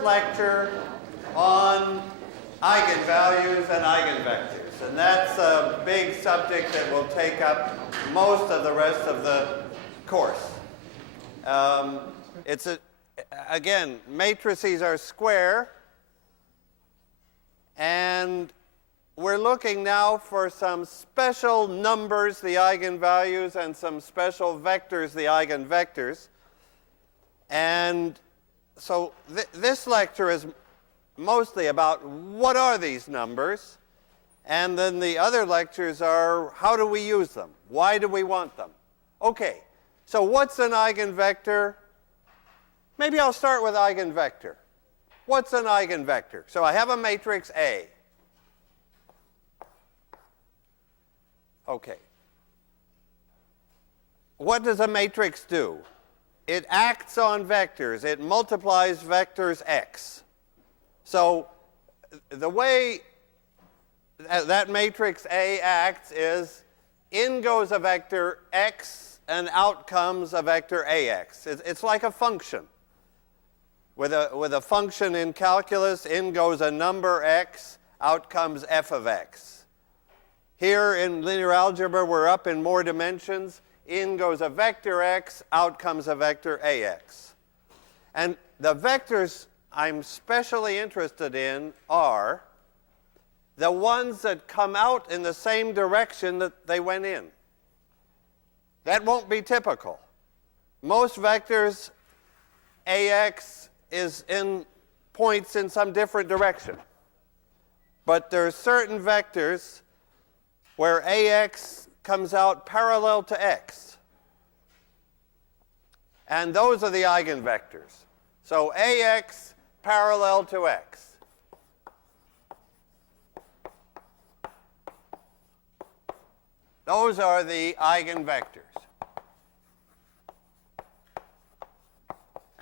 first lecture on eigenvalues and eigenvectors. And that's a big subject that will take up most of the rest of the course. Again, matrices are square, and we're looking now for some special numbers, the eigenvalues, and some special vectors, the eigenvectors. And so this lecture is mostly about what are these numbers, and then the other lectures are how do we use them? Why do we want them? Okay, so what's an eigenvector? Maybe I'll start with eigenvector. What's an eigenvector? So I have a matrix A. Okay. What does a matrix do? It acts on vectors. It multiplies vectors x. So the way that matrix A acts is in goes a vector x and out comes a vector ax. It's like a function. With a function in calculus, in goes a number x, out comes f of x. Here in linear algebra, we're up in more dimensions. In goes a vector x, out comes a vector ax. And the vectors I'm specially interested in are the ones that come out in the same direction that they went in. That won't be typical. Most vectors, ax is in points in some different direction. But there are certain vectors where ax comes out parallel to x. And those are the eigenvectors. So ax parallel to x. Those are the eigenvectors.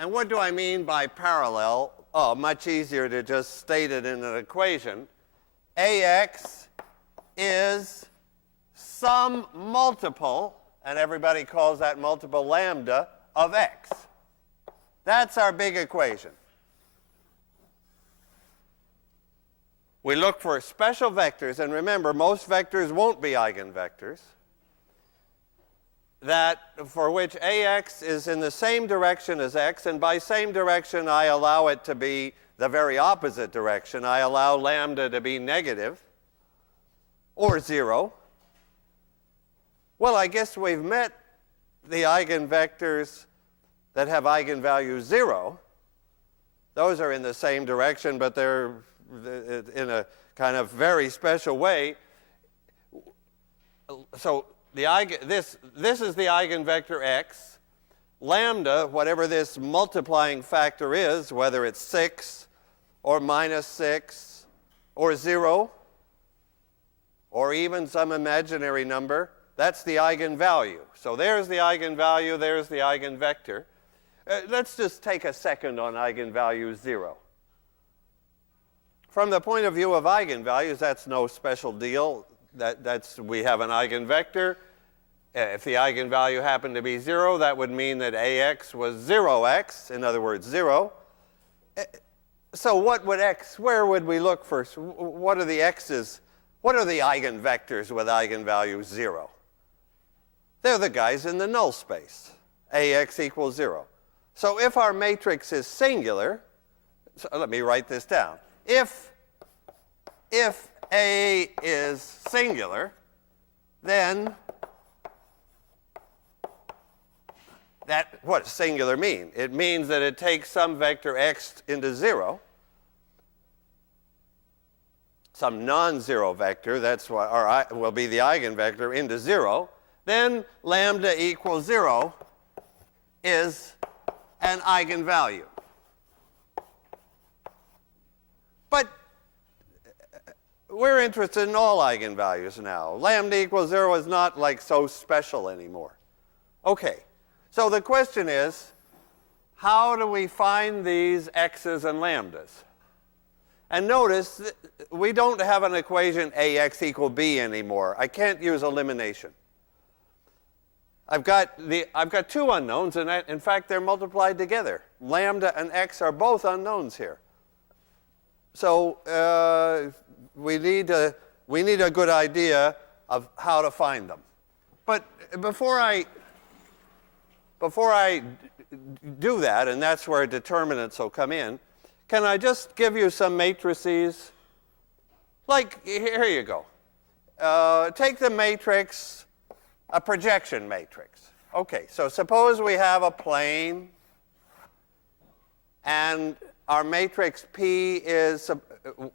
And what do I mean by parallel? Oh, much easier to just state it in an equation. Ax is some multiple, and everybody calls that multiple lambda, of x. That's our big equation. We look for special vectors, and remember, most vectors won't be eigenvectors, that for which ax is in the same direction as x, and by same direction I allow it to be the very opposite direction. I allow lambda to be negative or 0. Well, I guess we've met the eigenvectors that have eigenvalue 0. Those are in the same direction, but they're in a kind of very special way. So this is the eigenvector x. Lambda, whatever this multiplying factor is, whether it's 6 or minus 6 or 0 or even some imaginary number, that's the eigenvalue. So there's the eigenvalue, there's the eigenvector. Let's just take a second on eigenvalue 0. From the point of view of eigenvalues, that's no special deal. We have an eigenvector. If the eigenvalue happened to be 0, that would mean that ax was 0x, in other words, 0. So where would we look first? What are the x's? What are the eigenvectors with eigenvalue 0? They're the guys in the null space. Ax equals 0. So if our matrix is singular, so let me write this down. If A is singular, then what does singular mean? It means that it takes some vector x into 0, some non-zero vector, that's what will be the eigenvector, into 0. Then lambda equals 0 is an eigenvalue. But we're interested in all eigenvalues now. Lambda equals 0 is not like so special anymore. Okay, so the question is, how do we find these x's and lambdas? And notice, we don't have an equation ax equal b anymore. I can't use elimination. I've got two unknowns, and in fact, they're multiplied together. Lambda and x are both unknowns here. we need a good idea of how to find them. But before I do that, and that's where determinants will come in, can I just give you some matrices? Like, here you go. Take the matrix, a projection matrix. Okay, so suppose we have a plane, and our matrix P is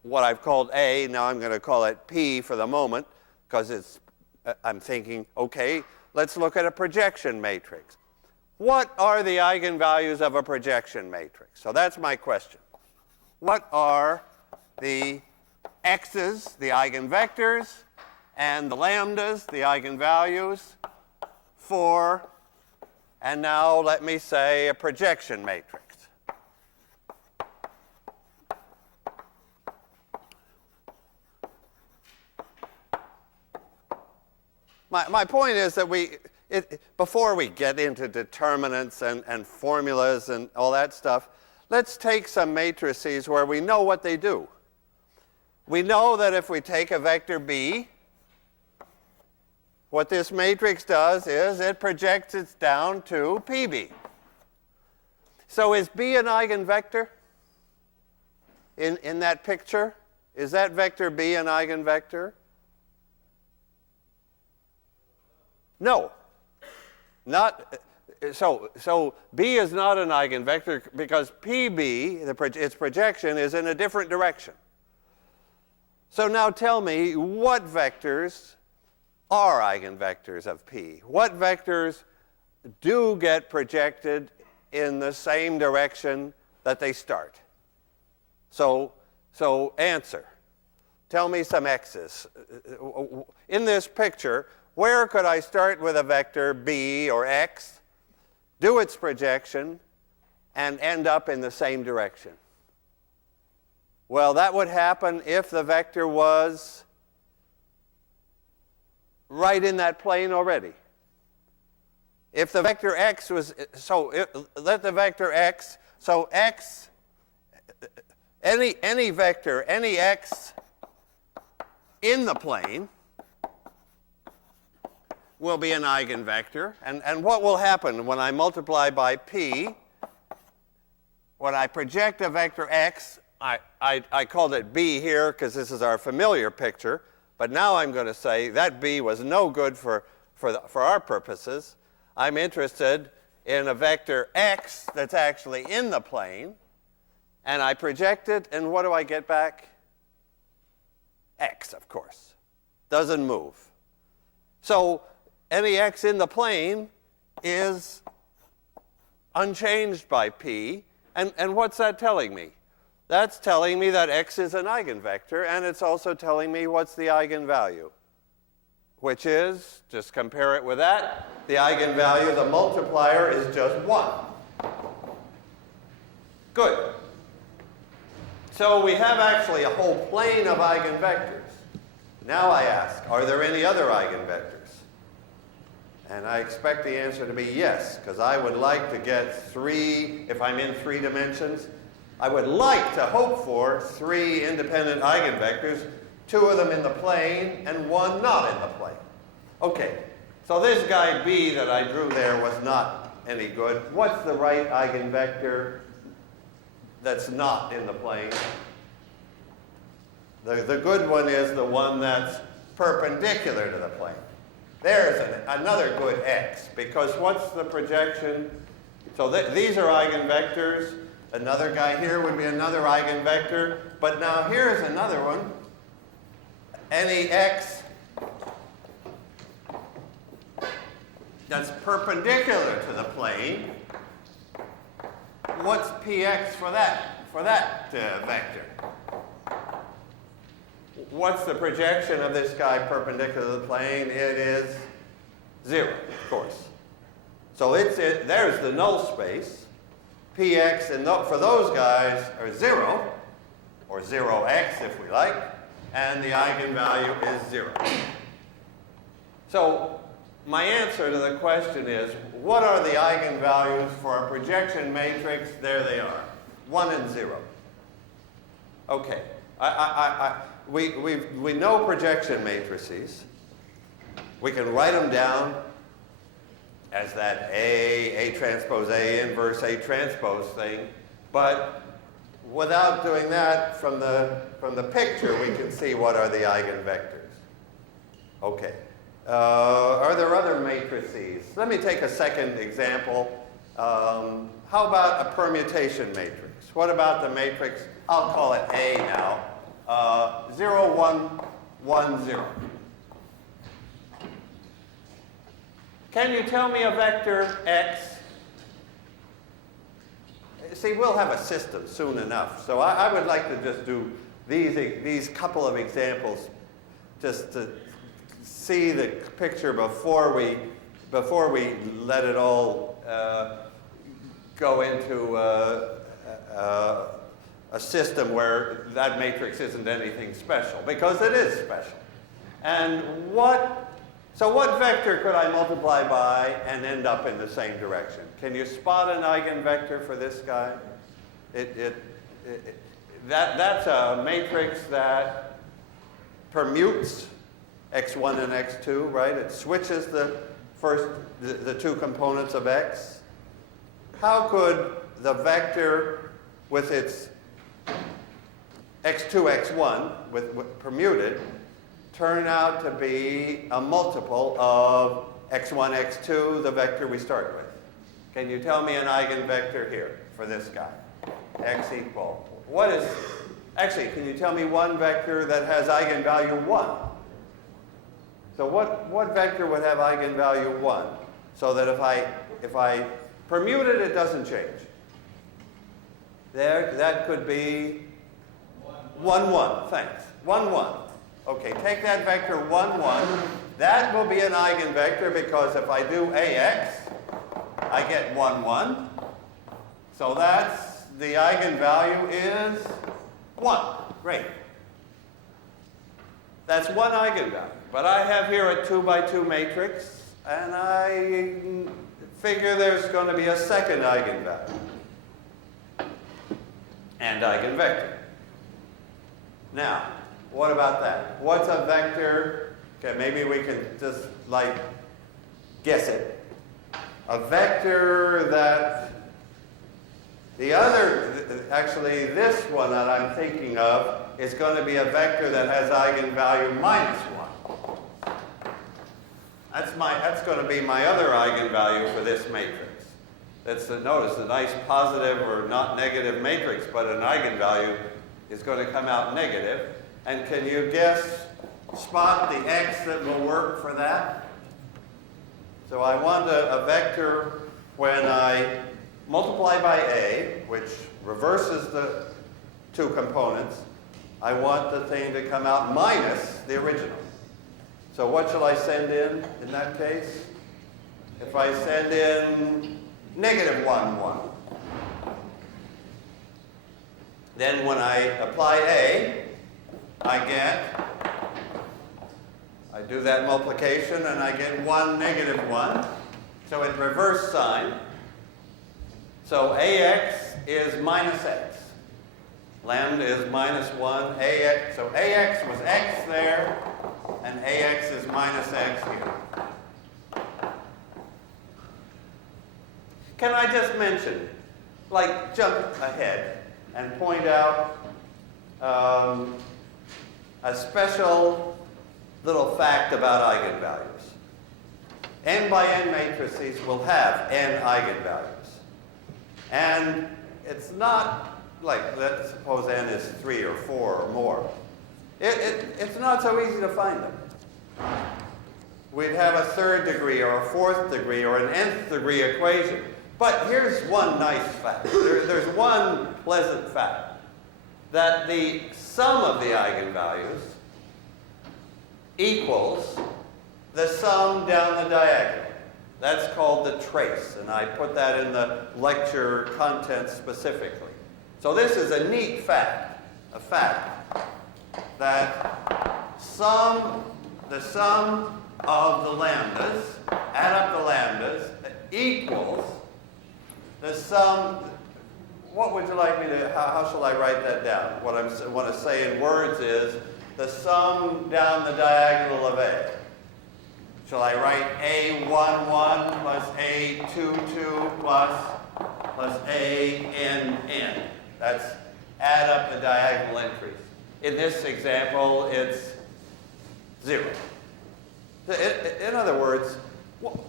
what I've called A. Now I'm going to call it P for the moment, because I'm thinking, okay, let's look at a projection matrix. What are the eigenvalues of a projection matrix? So that's my question. What are the x's, the eigenvectors, and the lambdas, the eigenvalues, for, and now let me say, a projection matrix? My point is that before we get into determinants and formulas and all that stuff, let's take some matrices where we know what they do. We know that if we take a vector B, what this matrix does is it projects it down to PB. So is B an eigenvector in that picture? Is that vector B an eigenvector? No. So B is not an eigenvector because PB, its projection, is in a different direction. So now tell me, what vectors are eigenvectors of P? What vectors do get projected in the same direction that they start? So answer. Tell me some x's. In this picture, where could I start with a vector B or x, do its projection, and end up in the same direction? Well, that would happen if the vector was right in that plane already. If the vector x was, let the vector x, so x, any vector, any x in the plane will be an eigenvector. And what will happen when I multiply by P, when I project a vector x, I called it B here because this is our familiar picture, but now I'm going to say that B was no good for our purposes. I'm interested in a vector x that's actually in the plane, and I project it, and what do I get back? X, of course. Doesn't move. So any x in the plane is unchanged by P, and what's that telling me? That's telling me that x is an eigenvector, and it's also telling me what's the eigenvalue, which is, just compare it with that, the eigenvalue, the multiplier, is just 1. Good. So we have actually a whole plane of eigenvectors. Now I ask, are there any other eigenvectors? And I expect the answer to be yes, because I would like to get 3, if I'm in 3 dimensions, I would like to hope for 3 independent eigenvectors, 2 of them in the plane and 1 not in the plane. Okay, so this guy B that I drew there was not any good. What's the right eigenvector that's not in the plane? The good one is the one that's perpendicular to the plane. There's another good x, because what's the projection? So these are eigenvectors. Another guy here would be another eigenvector. But now here's another one. Any x that's perpendicular to the plane. What's px for that vector? What's the projection of this guy perpendicular to the plane? It is 0, of course. So there's the null space. Px for those guys are 0, or 0x if we like, and the eigenvalue is 0. So my answer to the question is, what are the eigenvalues for a projection matrix? There they are, 1 and 0. Okay. We know projection matrices. We can write them down as that A transpose A inverse A transpose thing, but without doing that, from the picture, we can see what are the eigenvectors. Okay. Are there other matrices? Let me take a second example. How about a permutation matrix? What about the matrix, I'll call it A now, 0, 1, 1, 0. Can you tell me a vector x? See, we'll have a system soon enough, so I would like to just do these couple of examples just to see the picture before we let it all go into a system where that matrix isn't anything special, because it is special. And what vector could I multiply by and end up in the same direction? Can you spot an eigenvector for this guy? That's a matrix that permutes x1 and x2, right? It switches the two components of x. How could the vector with its x2, x1 with permuted turn out to be a multiple of x1, x2, the vector we start with? Can you tell me an eigenvector here for this guy? X equal. Actually, can you tell me one vector that has eigenvalue 1? So what vector would have eigenvalue 1? So that if I permute it, it doesn't change. That could be 1, 1. Thanks. 1, 1. Okay, take that vector 1, 1. That will be an eigenvector because if I do AX, I get 1, 1. So the eigenvalue is 1. Great. That's one eigenvalue. But I have here a 2 by 2 matrix, and I figure there's going to be a second eigenvalue and eigenvector. Now, what about that? What's a vector? Okay, maybe we can just guess it. A vector that actually this one that I'm thinking of is going to be a vector that has eigenvalue -1. That's going to be my other eigenvalue for this matrix. Notice a nice positive or not negative matrix, but an eigenvalue is going to come out negative. And can you spot the x that will work for that? So I want a vector when I multiply by A, which reverses the two components. I want the thing to come out minus the original. So what shall I send in that case? If I send in -1, 1, then when I apply A, I do that multiplication and I get 1, -1. So it reverse sign. So AX is minus x. Lambda is -1. AX, so AX was x there, and AX is minus x here. Can I just mention, jump ahead and point out a special little fact about eigenvalues. N by n matrices will have n eigenvalues. And it's not let's suppose n is 3 or 4 or more. It's not so easy to find them. We'd have a 3rd degree or a 4th degree or an nth degree equation. But here's one nice fact. There's one pleasant fact. That the sum of the eigenvalues equals the sum down the diagonal. That's called the trace, and I put that in the lecture content specifically. So this is a neat fact, a fact that the sum of the lambdas, add up the lambdas, equals the sum, what would you like me to, how shall I write that down? What I want to say in words is the sum down the diagonal of A. Shall I write A11 plus A22 plus ANN? That's add up the diagonal entries. In this example, it's 0. In other words,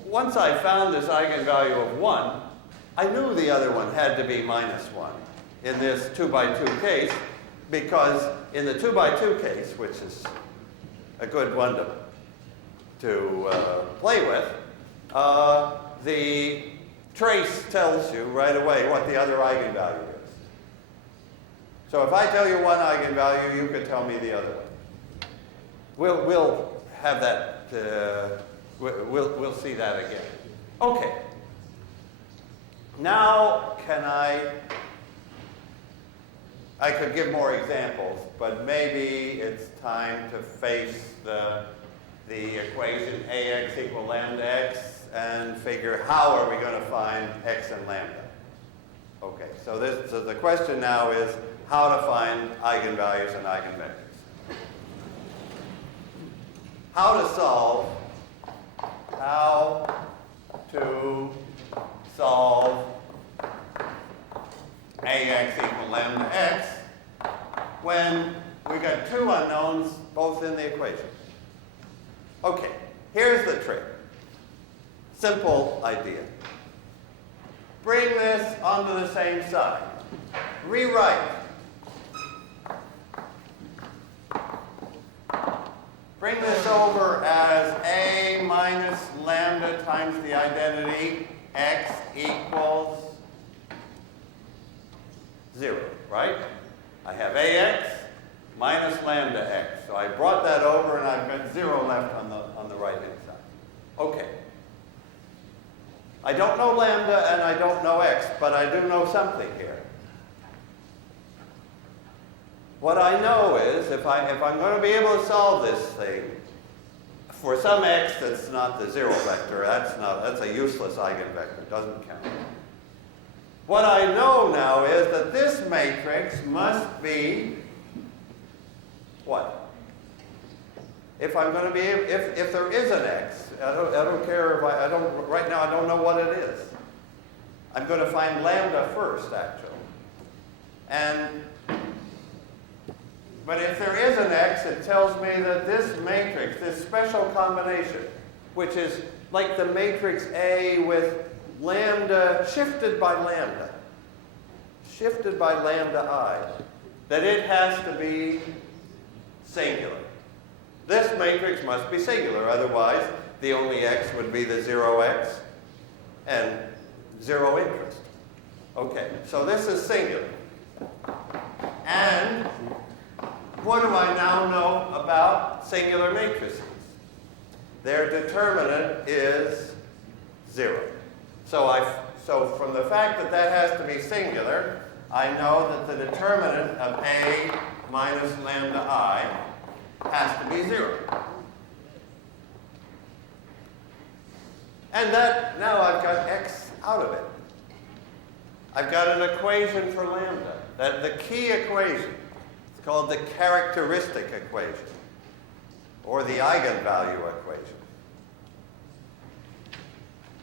once I found this eigenvalue of 1, I knew the other one had to be minus 1 in this 2 by 2 case, because in the 2 by 2 case, which is a good one to play with, the trace tells you right away what the other eigenvalue is. So if I tell you one eigenvalue, you could tell me the other one. We'll have that, we'll see that again. Okay. Now I could give more examples, but maybe it's time to face the equation ax equal lambda x and figure how are we going to find x and lambda. Okay, so the question now is how to find eigenvalues and eigenvectors. How to solve ax equal lambda x when we got two unknowns both in the equation. Okay, here's the trick. Simple idea. Bring this onto the same side. Rewrite. Bring this over as a minus lambda times the identity x equals 0, right? I have ax minus lambda x. So I brought that over and I've got 0 left on the right-hand side. Okay. I don't know lambda and I don't know x, but I do know something here. What I know is if I'm going to be able to solve this thing for some x that's not the 0 vector, that's a useless eigenvector, doesn't count. What I know now is that this matrix must be what? If I'm going to be able, if there is an x, I don't care if right now I don't know what it is. I'm going to find lambda first, actually. But if there is an x, it tells me that this matrix, this special combination, which is like the matrix A with lambda shifted by lambda I, that it has to be singular. This matrix must be singular, otherwise the only x would be the 0x and 0 interest. Okay, so this is singular. And what do I now know about singular matrices? Their determinant is 0. So from the fact that that has to be singular, I know that the determinant of A minus lambda I has to be 0. And that, now I've got x out of it. I've got an equation for lambda. The key equation. It's called the characteristic equation, or the eigenvalue equation.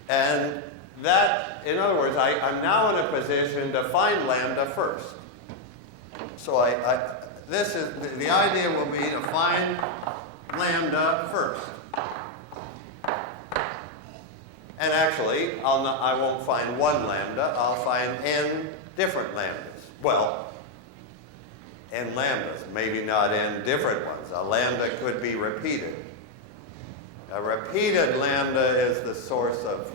And that, in other words, I'm now in a position to find lambda first. So this is, the idea will be to find lambda first. And actually, I won't find one lambda, I'll find n different lambdas. Well, n lambdas, maybe not n different ones. A lambda could be repeated. A repeated lambda is the source of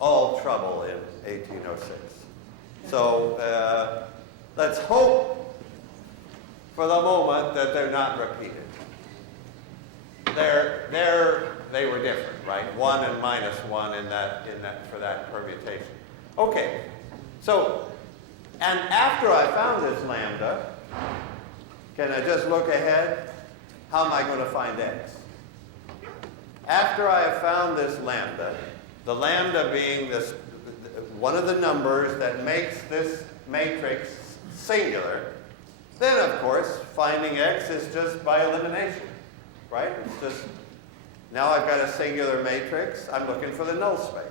all trouble in 1806. So let's hope for the moment that they're not repeated. They were different, right? 1 and minus 1 for that permutation. Okay, so, and after I found this lambda, can I just look ahead? How am I going to find x? After I have found this lambda, the lambda being this one of the numbers that makes this matrix singular, then of course finding x is just by elimination, right? It's just, now I've got a singular matrix, I'm looking for the null space.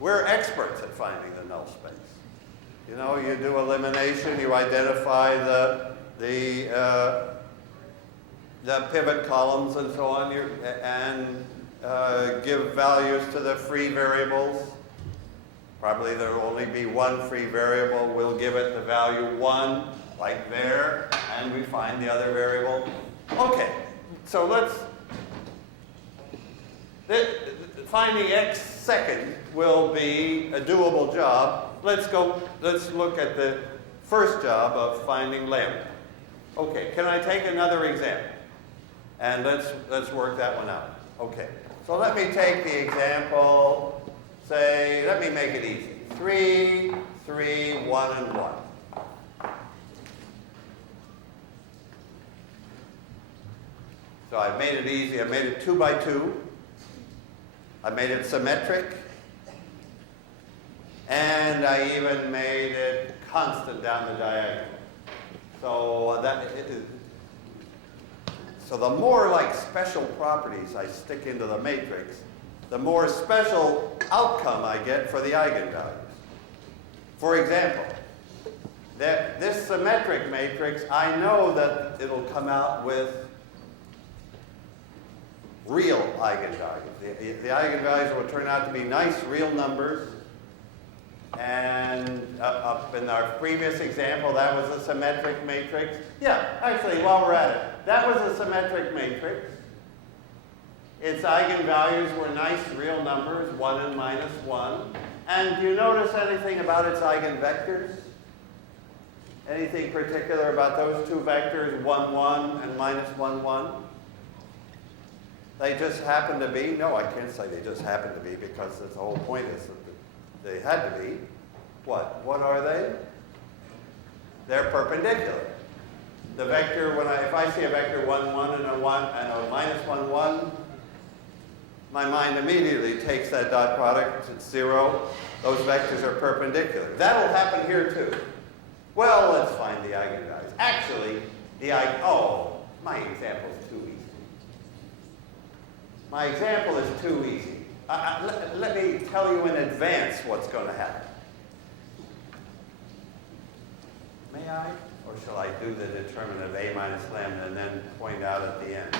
We're experts at finding the null space. You know, you do elimination, you identify the pivot columns and so on, and give values to the free variables. Probably there will only be one free variable. We'll give it the value 1, like there, and we find the other variable. Okay, so finding x second will be a doable job. Let's look at the first job of finding lambda. Okay, can I take another example? And let's work that one out. Okay, so let me take the example, say, let me make it easy. 3, 3, 1, and 1. So I've made it easy. I made it 2 by 2. I made it symmetric. And I even made it constant down the diagonal. So the more like special properties I stick into the matrix, the more special outcome I get for the eigenvalues. For example, this symmetric matrix, I know that it'll come out with real eigenvalues. The eigenvalues will turn out to be nice real numbers. And up in our previous example, that was a symmetric matrix. Yeah, actually, while we're at it, that was a symmetric matrix. Its eigenvalues were nice real numbers, 1 and minus 1. And do you notice anything about its eigenvectors? Anything particular about those two vectors, 1, 1 and minus 1, 1? They just happen to be? No, I can't say they just happen to be, because the whole point is that they had to be. What? What are they? They're perpendicular. The vector, if I see a vector 1, 1 and a 1 and a minus 1, 1, my mind immediately takes that dot product, it's 0. Those vectors are perpendicular. That'll happen here too. Well, let's find the eigenvalues. Actually, my example is too easy. My example is too easy. Let me tell you in advance what's going to happen. May I? Or shall I do the determinant of A minus lambda and then point out at the end?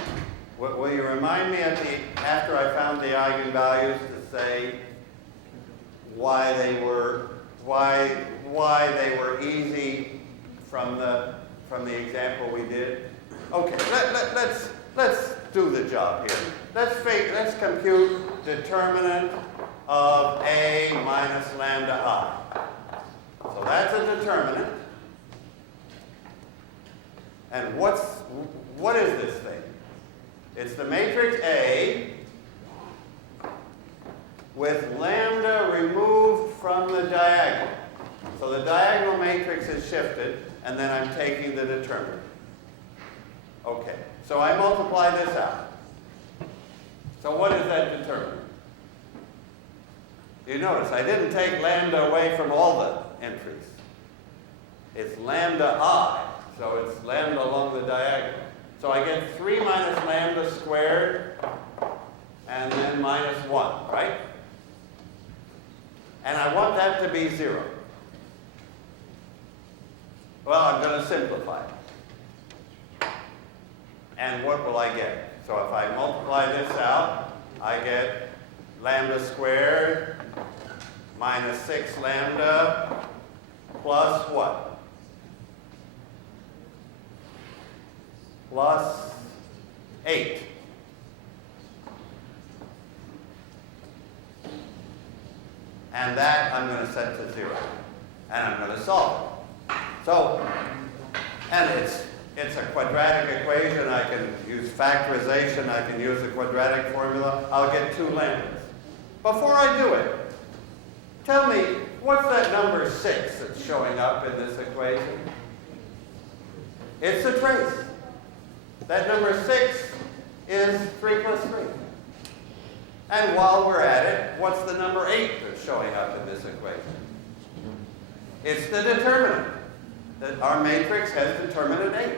Will you remind me after I found the eigenvalues to say why they were easy from the example we did? Okay, let's do the job here. Let's compute determinant of A minus lambda I. So that's a determinant. And what is this thing? It's the matrix A with lambda removed from the diagonal. So the diagonal matrix is shifted, and then I'm taking the determinant. Okay, so I multiply this out. So what is that determinant? You notice I didn't take lambda away from all the entries. It's lambda I, so it's lambda along the diagonal. So I get 3 minus lambda squared, and then minus 1, right? And I want that to be 0. Well, I'm going to simplify it. And what will I get? So if I multiply this out, I get lambda squared minus 6 lambda plus what? Plus 8. And that I'm going to set to 0. And I'm going to solve it. So, and it's a quadratic equation. I can use factorization. I can use the quadratic formula. I'll get 2 lambdas. Before I do it, tell me, what's that number 6 that's showing up in this equation? It's a trace. That number 6 is 3 plus 3. And while we're at it, what's the number 8 that's showing up in this equation? It's the determinant. That our matrix has determinant 8.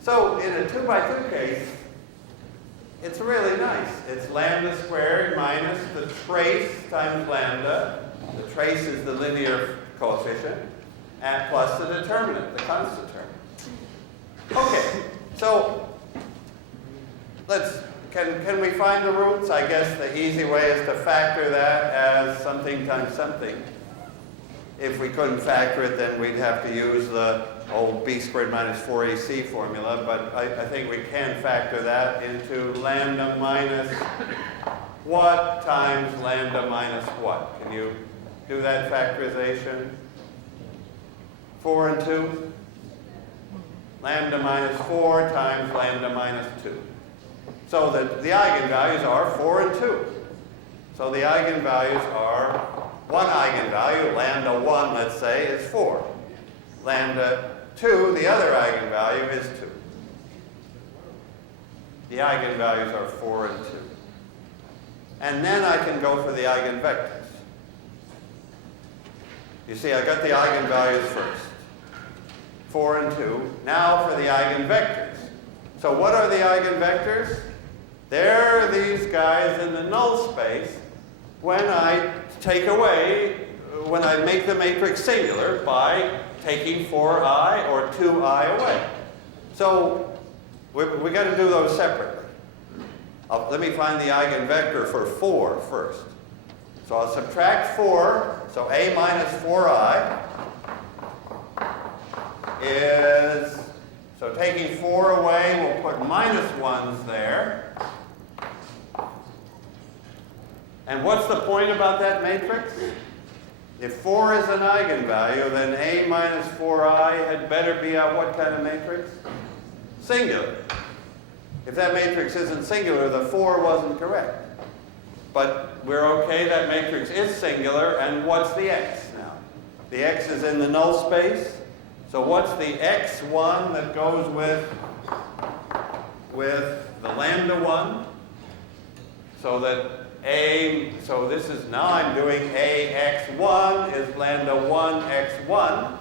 So in a 2 by 2 case, it's really nice. It's lambda squared minus the trace times lambda. The trace is the linear coefficient, and plus the determinant, the constant term. Okay, so can we find the roots? I guess the easy way is to factor that as something times something. If we couldn't factor it, then we'd have to use the old b squared minus 4ac formula, but I think we can factor that into lambda minus what times lambda minus what? Can you do that factorization? 4 and 2? Lambda minus 4 times lambda minus 2. So the eigenvalues are 4 and 2. So the eigenvalues are one eigenvalue, lambda 1, let's say, is 4. Lambda 2, the other eigenvalue, is 2. The eigenvalues are 4 and 2. And then I can go for the eigenvectors. You see, I got the eigenvalues first. 4 and 2. Now for the eigenvectors. So what are the eigenvectors? They're these guys in the null space when I when I make the matrix singular by taking 4i or 2i away. So we got to do those separately. Let me find the eigenvector for 4 first. So I'll subtract 4, so a minus 4i is, so taking 4 away, we'll put minus 1s there. And what's the point about that matrix? If 4 is an eigenvalue, then a minus 4i had better be a what kind of matrix? Singular. If that matrix isn't singular, the 4 wasn't correct. But we're okay, that matrix is singular, and what's the x now? The x is in the null space. So what's the x1 that goes with the lambda 1? So that so this is, now I'm doing ax1 is lambda 1 x1.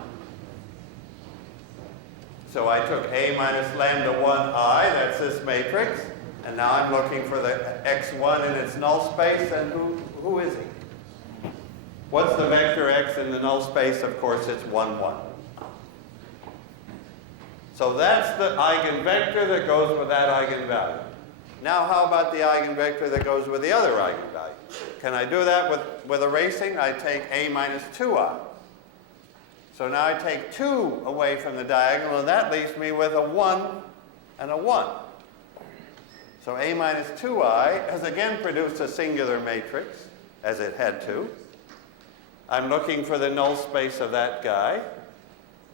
So I took a minus lambda 1i, that's this matrix, and now I'm looking for the x1 in its null space, and who is he? What's the vector x in the null space? Of course, it's 1, 1. So that's the eigenvector that goes with that eigenvalue. Now how about the eigenvector that goes with the other eigenvalue? Can I do that with erasing? I take a minus 2i. So now I take 2 away from the diagonal, and that leaves me with a 1 and a 1. So a minus 2i has again produced a singular matrix, as it had to. I'm looking for the null space of that guy.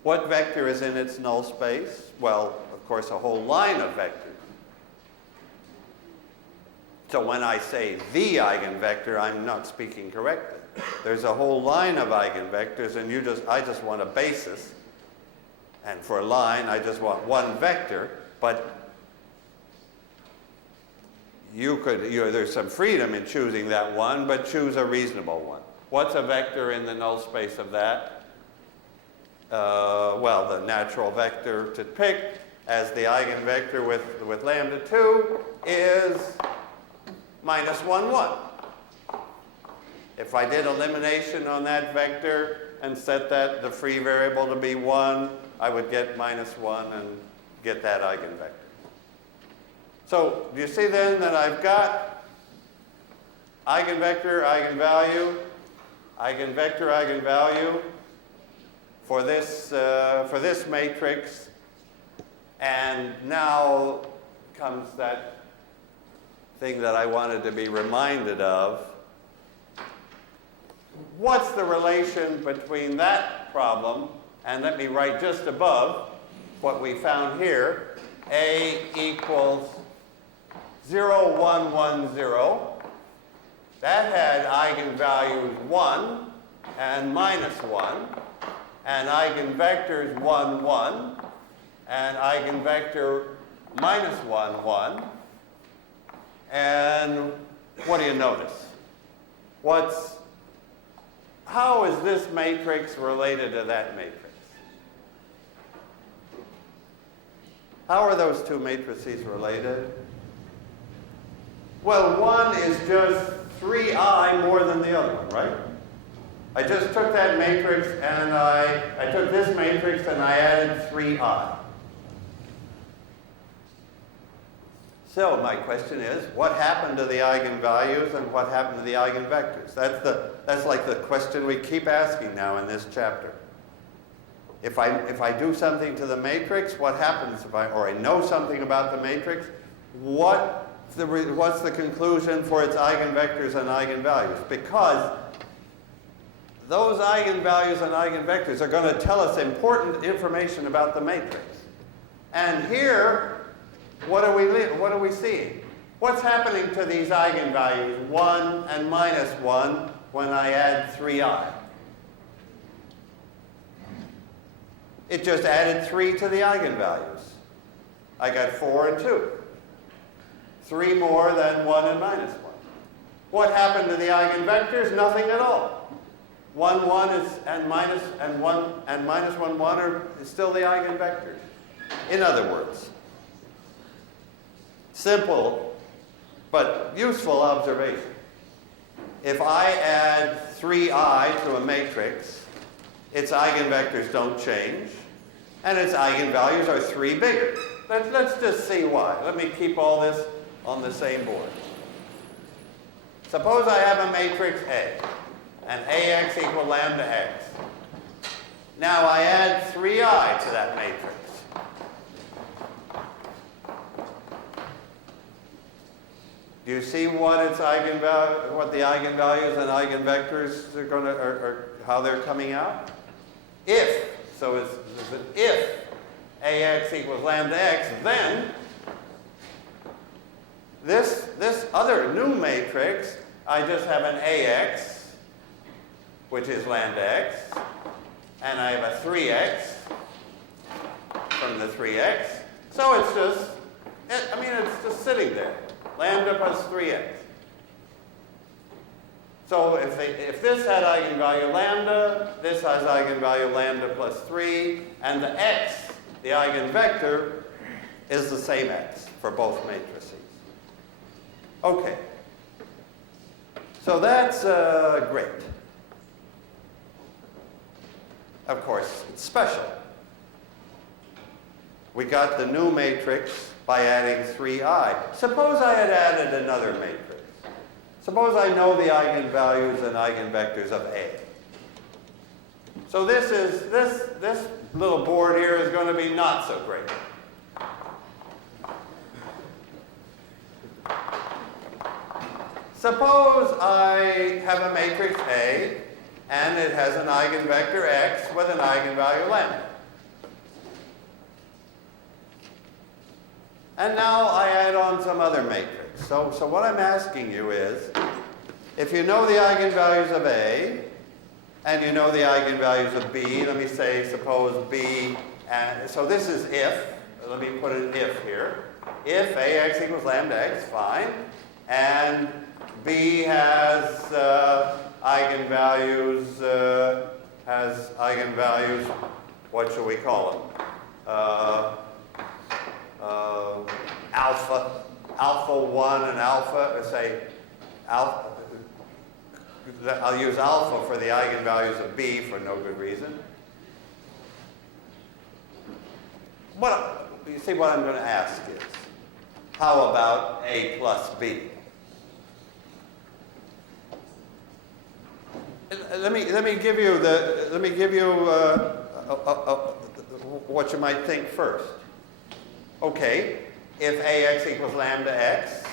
What vector is in its null space? Well, of course, a whole line of vectors. So when I say the eigenvector, I'm not speaking correctly. There's a whole line of eigenvectors, and I just want a basis. And for a line, I just want one vector, but there's some freedom in choosing that one, but choose a reasonable one. What's a vector in the null space of that? Well, the natural vector to pick as the eigenvector with lambda 2 is minus 1, 1. If I did elimination on that vector and set the free variable to be 1, I would get minus 1 and get that eigenvector. So do you see then that I've got eigenvector, eigenvalue, eigenvector, eigenvalue for this matrix, and now comes that thing that I wanted to be reminded of. What's the relation between that problem, and let me write just above what we found here, a equals 0, 1, 1, 0. That had eigenvalues 1 and minus 1, and eigenvectors 1, 1, and eigenvector minus 1, 1. And what do you notice? how is this matrix related to that matrix? How are those two matrices related? Well, one is just 3i more than the other one, right? I just took that matrix and I took this matrix and I added 3i. So my question is, what happened to the eigenvalues and what happened to the eigenvectors? That's like the question we keep asking now in this chapter. If I do something to the matrix, what happens or I know something about the matrix, what's the conclusion for its eigenvectors and eigenvalues? Because those eigenvalues and eigenvectors are going to tell us important information about the matrix. And here, what are we seeing? What's happening to these eigenvalues, 1 and minus 1, when I add 3i? It just added 3 to the eigenvalues. I got 4 and 2. 3 more than 1 and minus 1. What happened to the eigenvectors? Nothing at all. 1, 1 is, and 1 and minus 1, 1 are still the eigenvectors. In other words, simple but useful observation. If I add 3i to a matrix, its eigenvectors don't change, and its eigenvalues are 3 bigger. Let's just see why. Let me keep all this on the same board. Suppose I have a matrix A, and AX equal lambda x. Now I add 3i to that matrix. Do you see what the eigenvalues and eigenvectors are going to, or how they're coming out? If AX equals lambda x, then this other new matrix, I just have an AX, which is lambda x, and I have a 3x from the 3x. So it's just sitting there. Lambda plus 3x. So if this had eigenvalue lambda, this has eigenvalue lambda plus 3, and the x, the eigenvector, is the same x for both matrices. Okay. So that's great. Of course, it's special. We got the new matrix by adding 3i. Suppose I had added another matrix. Suppose I know the eigenvalues and eigenvectors of A. So this little board here is going to be not so great. Suppose I have a matrix A, and it has an eigenvector x with an eigenvalue lambda. And now I add on some other matrix. So what I'm asking you is, if you know the eigenvalues of A, and you know the eigenvalues of B, let me say, suppose B, and so this is if, let me put an if here. If AX equals lambda x, fine, and B has eigenvalues, what should we call them? Alpha 1 and alpha, say alpha, I'll use alpha for the eigenvalues of B for no good reason. You see what I'm going to ask is, how about A plus B? Let me give you what you might think first. Okay, if AX equals lambda x,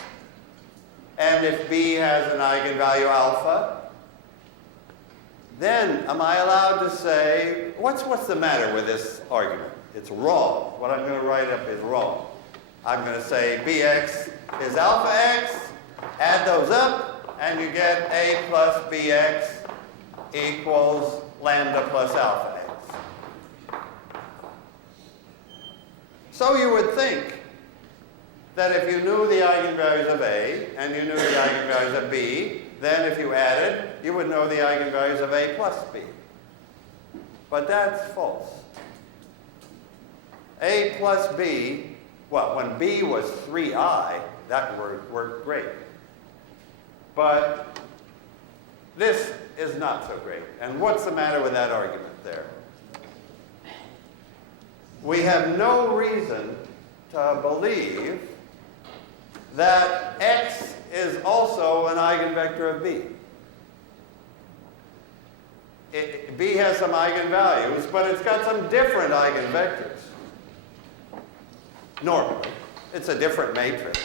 and if B has an eigenvalue alpha, then am I allowed to say, what's the matter with this argument? It's wrong. What I'm going to write up is wrong. I'm going to say Bx is alpha x, add those up, and you get A plus Bx equals lambda plus alpha x. So you would think that if you knew the eigenvalues of A and you knew the eigenvalues of B, then if you added, you would know the eigenvalues of A plus B. But that's false. A plus B, well, when B was 3i, that worked great. But this is not so great. And what's the matter with that argument there? We have no reason to believe that x is also an eigenvector of B. B has some eigenvalues, but it's got some different eigenvectors. Normally, it's a different matrix.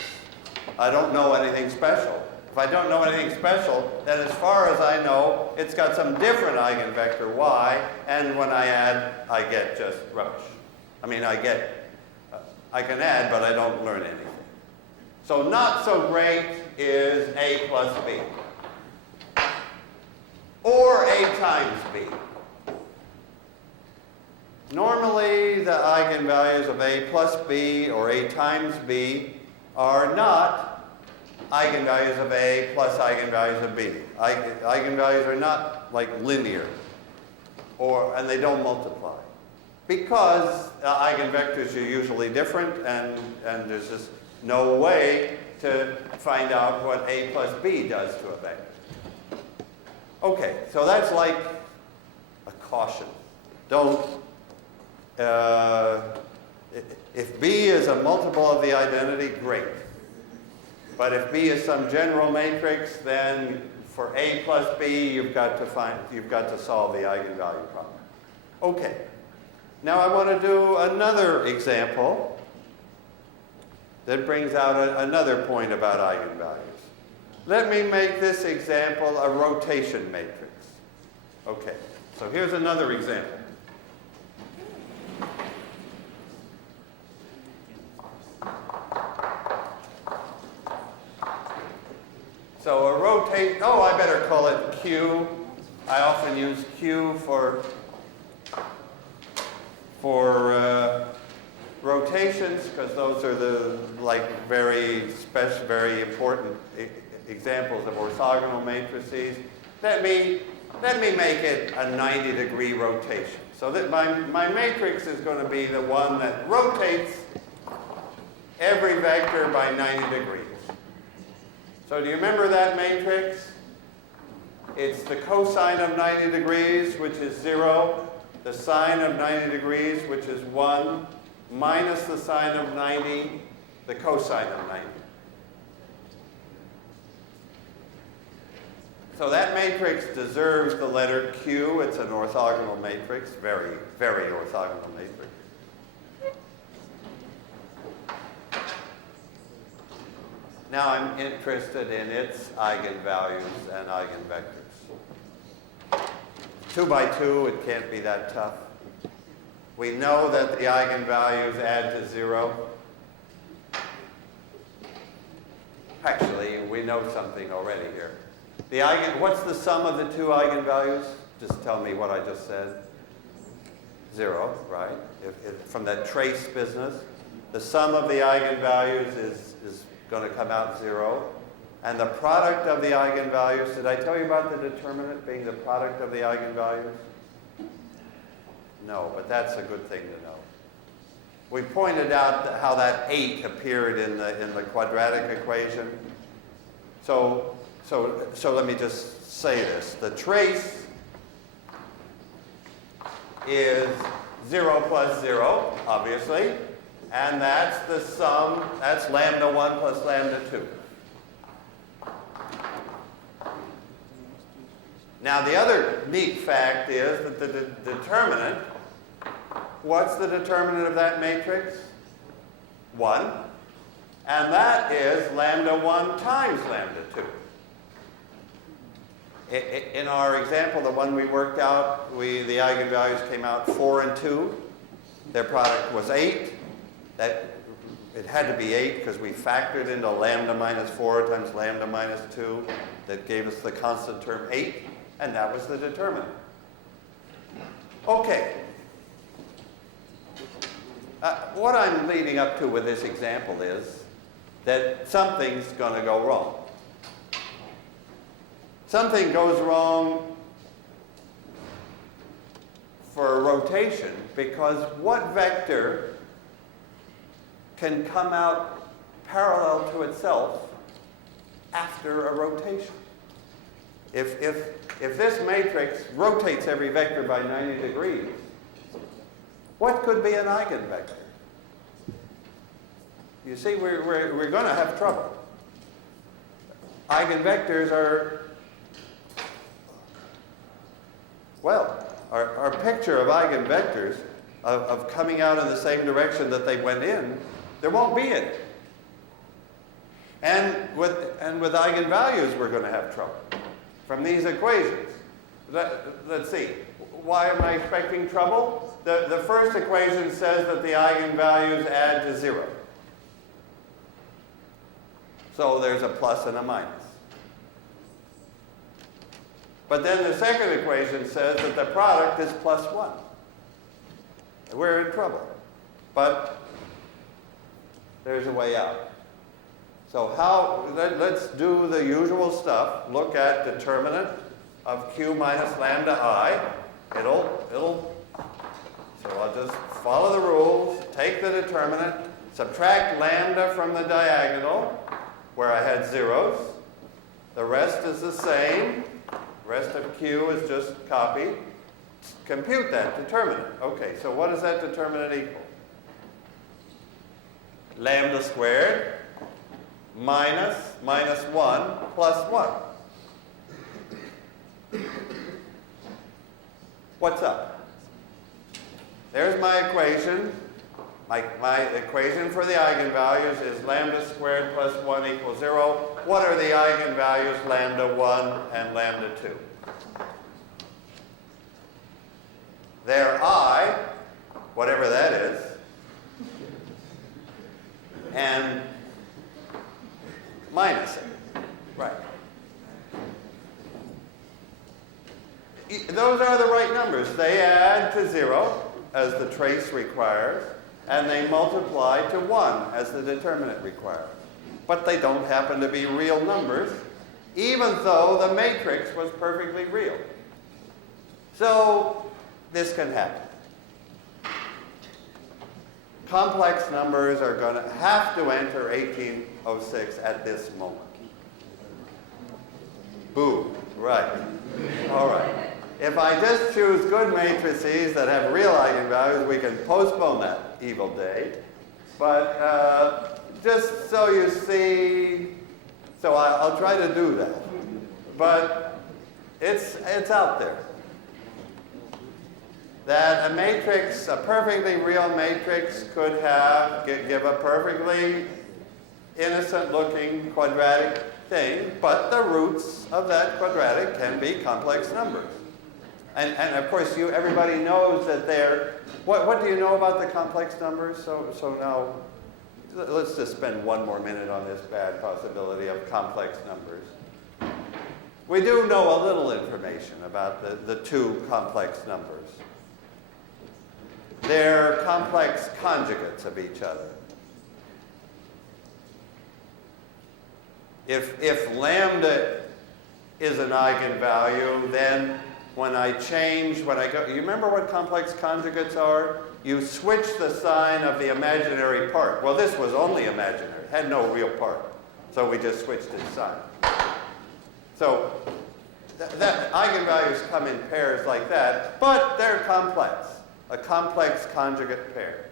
I don't know anything special. If I don't know anything special, then as far as I know, it's got some different eigenvector y, and when I add, I get just rubbish. I mean, I can add, but I don't learn anything. So not so great is A plus B. Or A times B. Normally, the eigenvalues of A plus B or A times B are not eigenvalues of A plus eigenvalues of B. Eigenvalues are not like linear, and they don't multiply. Because eigenvectors are usually different, and there's just no way to find out what A plus B does to a vector. Okay, so that's like a caution. Don't, if B is a multiple of the identity, great. But if B is some general matrix, then for A plus B, you've got to solve the eigenvalue problem. Okay. Now I want to do another example that brings out another point about eigenvalues. Let me make this example a rotation matrix. Okay, so here's another example. So a rotate, I better call it Q. I often use Q for rotations, because those are the very special, very important examples of orthogonal matrices. Let me make it a 90-degree rotation. So that my matrix is going to be the one that rotates every vector by 90 degrees. So do you remember that matrix? It's the cosine of 90 degrees, which is 0, the sine of 90 degrees, which is 1, minus the sine of 90, the cosine of 90. So that matrix deserves the letter Q. It's an orthogonal matrix, very, very orthogonal matrix. Now I'm interested in its eigenvalues and eigenvectors. 2 by 2, it can't be that tough. We know that the eigenvalues add to 0. Actually, we know something already here. What's the sum of the two eigenvalues? Just tell me what I just said. 0, right? From that trace business, the sum of the eigenvalues is going to come out 0. And the product of the eigenvalues, did I tell you about the determinant being the product of the eigenvalues? No, but that's a good thing to know. We pointed out how that 8 appeared in the quadratic equation. So let me just say this. The trace is 0 plus 0, obviously. And that's the sum, that's lambda 1 plus lambda 2. Now the other neat fact is that the determinant, what's the determinant of that matrix? 1. And that is lambda 1 times lambda 2. In our example, the one we worked out, the eigenvalues came out 4 and 2. Their product was 8. It had to be 8 because we factored into lambda minus 4 times lambda minus 2. That gave us the constant term 8, and that was the determinant. Okay. What I'm leading up to with this example is that something's going to go wrong. something goes wrong for a rotation, because what vector can come out parallel to itself after a rotation? If this matrix rotates every vector by 90 degrees, what could be an eigenvector? You see, we're going to have trouble. Eigenvectors are, well, our picture of eigenvectors, of coming out in the same direction that they went in, there won't be any. And with eigenvalues, we're going to have trouble from these equations. Let's see. Why am I expecting trouble? The first equation says that the eigenvalues add to 0. So there's a plus and a minus. But then the second equation says that the product is plus 1. We're in trouble. But there's a way out. So let's do the usual stuff. Look at determinant of q minus lambda I. So I'll just follow the rules, take the determinant, subtract lambda from the diagonal, where I had zeros. The rest is the same. The rest of q is just copied. Compute that determinant. Okay, so what does that determinant equal? Lambda squared minus 1 plus 1. What's up? There's my equation. My equation for the eigenvalues is lambda squared plus 1 equals 0. What are the eigenvalues, lambda 1 and lambda 2? They're I, whatever that is, and minus it. Right. Those are the right numbers. They add to 0, as the trace requires, and they multiply to 1, as the determinant requires. But they don't happen to be real numbers, even though the matrix was perfectly real. So this can happen. Complex numbers are going to have to enter 1806 at this moment. Boo. Right. All right. If I just choose good matrices that have real eigenvalues, we can postpone that evil day. But just so you see, so I'll try to do that. But it's out there. That a matrix, a perfectly real matrix, could give a perfectly innocent-looking quadratic thing, but the roots of that quadratic can be complex numbers. And of course, everybody knows that they're. What do you know about the complex numbers? So now, let's just spend one more minute on this bad possibility of complex numbers. We do know a little information about the two complex numbers. They're complex conjugates of each other. If lambda is an eigenvalue, then when I go, you remember what complex conjugates are? You switch the sign of the imaginary part. Well, this was only imaginary, it had no real part. So we just switched its sign. So that eigenvalues come in pairs like that, but they're complex, a complex conjugate pair.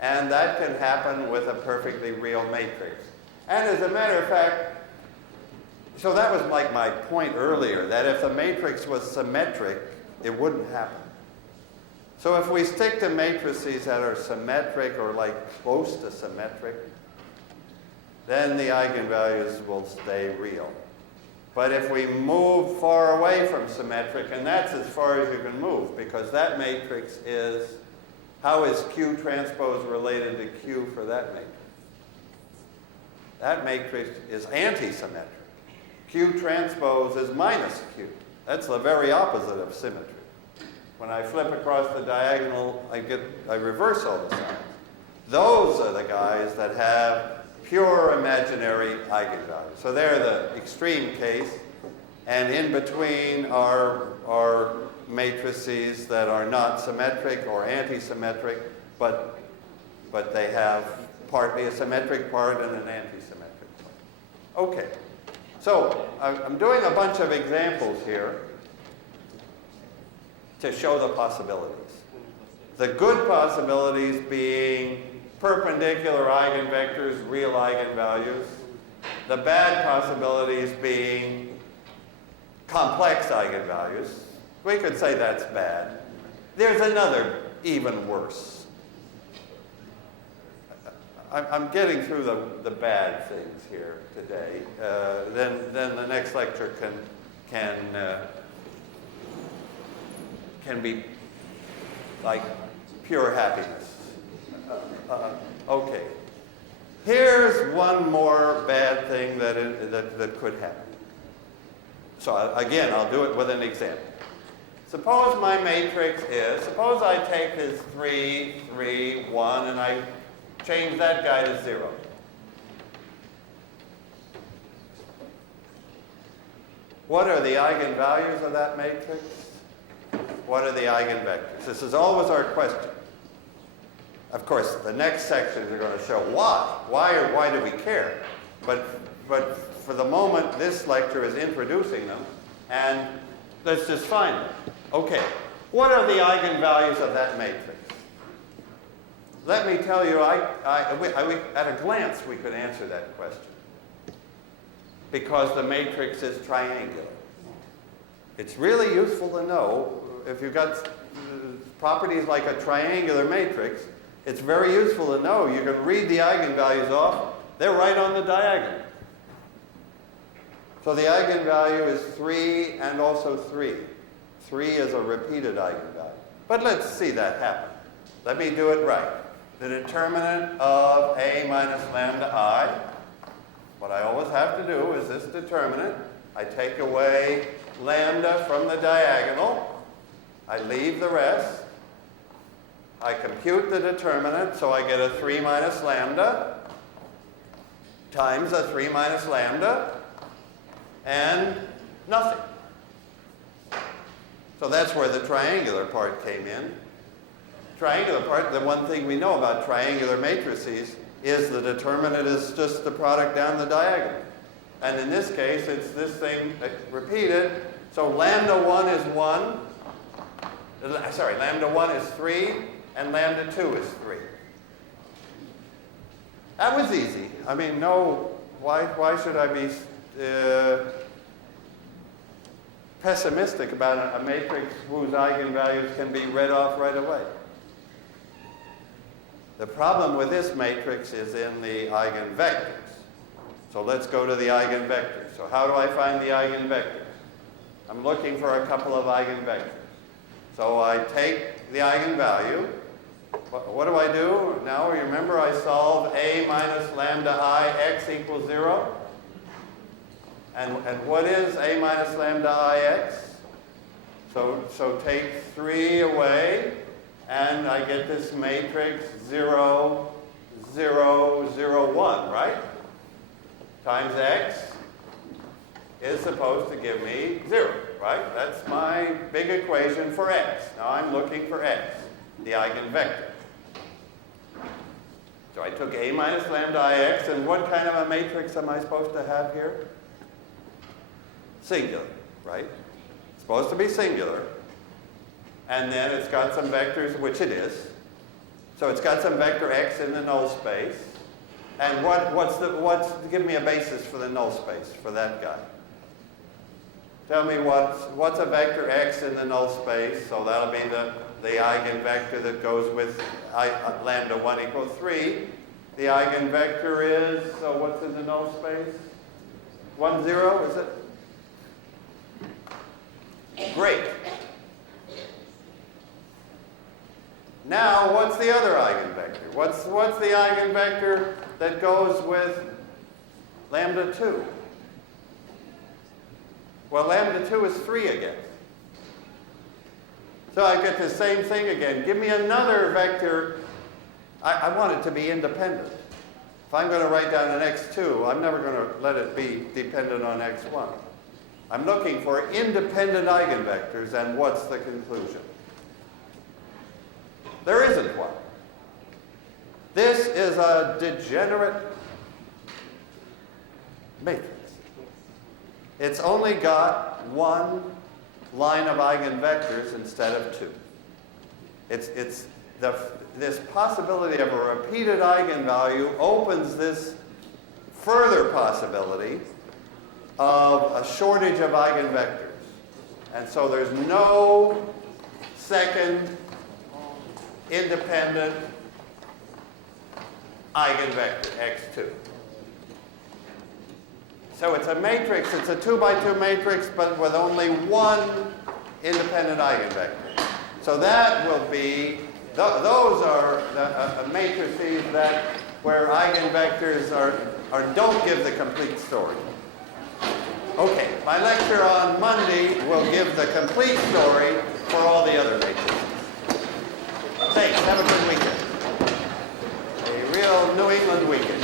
And that can happen with a perfectly real matrix. And as a matter of fact, so that was like my point earlier, that if the matrix was symmetric, it wouldn't happen. So if we stick to matrices that are symmetric or like close to symmetric, then the eigenvalues will stay real. But if we move far away from symmetric, and that's as far as you can move, because that matrix is, how is Q transpose related to Q for that matrix? That matrix is anti-symmetric. Q transpose is minus Q. That's the very opposite of symmetry. When I flip across the diagonal, I reverse all the signs. Those are the guys that have pure imaginary eigenvalues. So they're the extreme case. And in between are matrices that are not symmetric or anti-symmetric, but they have partly a symmetric part and an anti-symmetric part. Okay, so I'm doing a bunch of examples here to show the possibilities. The good possibilities being perpendicular eigenvectors, real eigenvalues. The bad possibilities being complex eigenvalues. We could say that's bad. There's another even worse. I'm getting through the bad things here today. Then the next lecture can be like pure happiness. Okay. Here's one more bad thing that could happen. So again, I'll do it with an example. Suppose my matrix is, suppose I take this 3, 3, 1, and I change that guy to 0. What are the eigenvalues of that matrix? What are the eigenvectors? This is always our question. Of course, the next sections are going to show why. Why do we care? But for the moment, this lecture is introducing them, and let's just find them. Okay, what are the eigenvalues of that matrix? Let me tell you, at a glance, we could answer that question. Because the matrix is triangular. It's really useful to know, if you've got properties like a triangular matrix, it's very useful to know. You can read the eigenvalues off. They're right on the diagonal. So the eigenvalue is 3 and also 3. 3 is a repeated eigenvalue. But let's see that happen. Let me do it right. The determinant of A minus lambda I, what I always have to do is this determinant. I take away lambda from the diagonal. I leave the rest. I compute the determinant, so I get a 3 minus lambda times a 3 minus lambda, and nothing. So that's where the triangular part came in. Triangular part, the one thing we know about triangular matrices is the determinant is just the product down the diagonal. And in this case, it's this thing repeated. So lambda 1 is 1. Sorry, lambda 1 is 3, and lambda 2 is 3. That was easy. I mean, no, why should I be pessimistic about a matrix whose eigenvalues can be read off right away? The problem with this matrix is in the eigenvectors. So let's go to the eigenvectors. So how do I find the eigenvectors? I'm looking for a couple of eigenvectors. So I take the eigenvalue. What do I do? Now you remember I solved A minus lambda I x equals 0. And what is A minus lambda I x? So take 3 away, and I get this matrix 0, 0, 0, 1, right? Times x is supposed to give me 0, right? That's my big equation for x. Now I'm looking for x, the eigenvector. So I took A minus lambda Ix, and what kind of a matrix am I supposed to have here? Singular, right? It's supposed to be singular. And then it's got some vectors, which it is. So it's got some vector x in the null space. And give me a basis for the null space for that guy. Tell me what's a vector x in the null space. So that'll be the eigenvector that goes with lambda 1 equals 3. The eigenvector is, so what's in the null space? 1, 0, is it? Great. Now, what's the other eigenvector? What's the eigenvector that goes with lambda 2? Well, lambda 2 is 3 again. So I get the same thing again. Give me another vector. I want it to be independent. If I'm going to write down an x2, I'm never going to let it be dependent on x1. I'm looking for independent eigenvectors, and what's the conclusion? There isn't one. This is a degenerate matrix. It's only got one line of eigenvectors instead of two. This possibility of a repeated eigenvalue opens this further possibility of a shortage of eigenvectors. And so there's no second independent eigenvector, x2. So it's a matrix, it's a 2 by 2 matrix, but with only one independent eigenvector. So that will be, those are matrices where eigenvectors don't give the complete story. Okay, my lecture on Monday will give the complete story for all the other matrices. Thanks, have a good weekend. A real New England weekend.